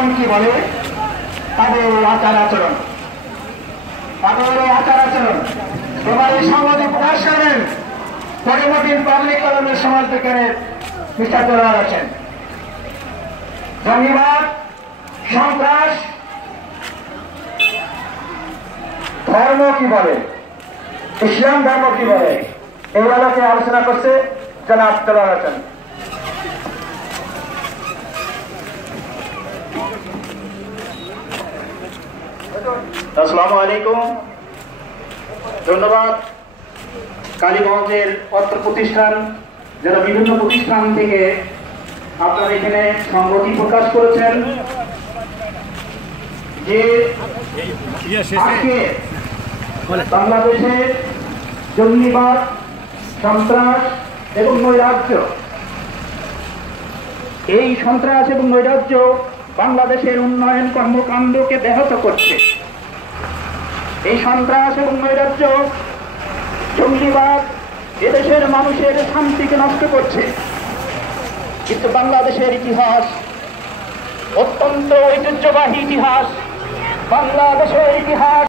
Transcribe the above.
ইসলাম কি বলে, তাদের আচার আচরণ, এবারে সাংবাদিক প্রকাশ করেন পরিমতিন পাবলিক কলেজের সমাজ বিজ্ঞানের মিস্টার তোলার আছেন। জঙ্গিবাদ, সন্ত্রাস, ধর্ম কি বলে, ইসলাম ধর্ম কি বলে, এই আলোকে আলোচনা করছে জনাব তোলার আছেন। আসসালামু আলাইকুম। ধন্যবাদ কালীগঞ্জের অত্র প্রতিষ্ঠান, যারা বিভিন্ন প্রতিষ্ঠান থেকে আপনারা এখানে সংগতি প্রকাশ করেছেন যে আজকে বাংলাদেশে জঙ্গিবাদ, সন্ত্রাস এবং নৈরাজ্য, এই সন্ত্রাস এবং নৈরাজ্য বাংলাদেশের উন্নয়ন কর্মকাণ্ডকে ব্যাহত করছে। এই সন্ত্রাস এবং নৈরাজ্য, জঙ্গিবাদ এদেশের মানুষের শান্তিকে নষ্ট করছে। কিন্তু বাংলাদেশের ইতিহাস অত্যন্ত ঐতিহ্যবাহী ইতিহাস। বাংলাদেশের ইতিহাস